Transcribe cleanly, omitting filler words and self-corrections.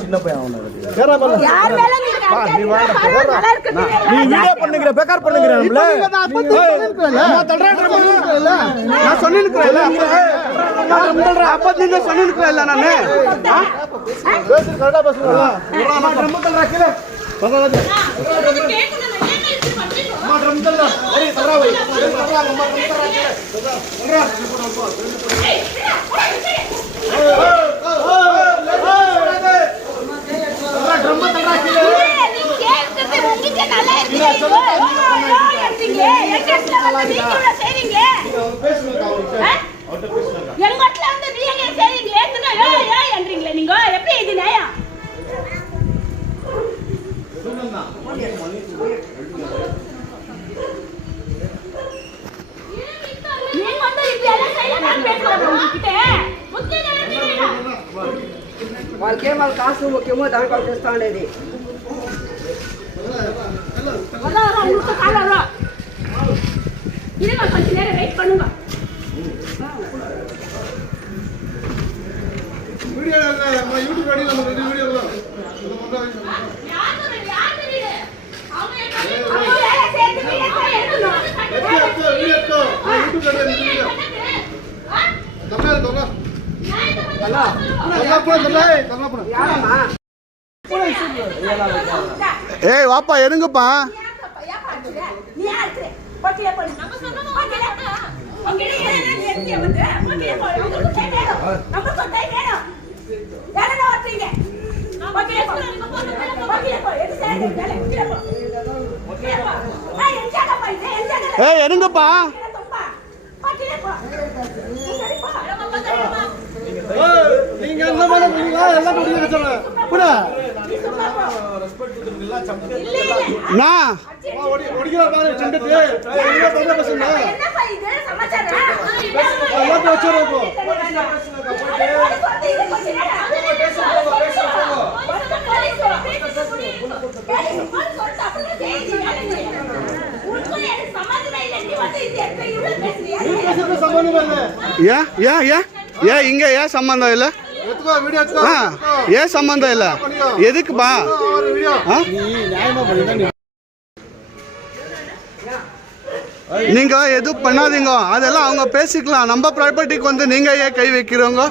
சின்ன பையன் நீ வீடியோ பண்ணுகிற பேக்கார் பண்ணுகிறேன்ல நான் சொல்லிருக்கிறேன்ல அப்ப நீங்க சொல்லிருக்கிறேன்ல நானு கரெக்டா பேசுறீங்களா ரொம்ப தள்ளுறா கீழே వాళ్ళకే వాళ్ళ కాసు ముఖ్యమో దానికి వాళ్ళు చేస్తా ఉండేది கொஞ்ச நேரம் வெயிட் பண்ணுங்க வீடியோ நம்ம யூடியூப் ரெடி நம்ம ரெடி வீடியோ ஏய் வாப்பா எடுங்கப்பா ஏய் எடுங்கப்பா நீங்க என்ன பண்ண போறீங்க எல்லாம் போடுங்க சொல்லுங்க புட ரெஸ்பெக்ட் கொடுத்துறீங்களா நா ஒடிக்கிற பாரு செண்டட்டு என்ன பண்ண பேசுங்க என்ன பைது சமாச்சாரம் எல்லாம் பேசுறோம் போ இங்க ஏன் சம்பந்தம் இல்ல ஏன் சம்பந்தம் இல்ல எதுக்குப்பா நீங்க எதுவும் பண்ணாதீங்க அதெல்லாம் அவங்க பேசிக்கலாம் நம்ம ப்ராப்பர்ட்டிக்கு வந்து நீங்க ஏன் கை வைக்கிறவங்க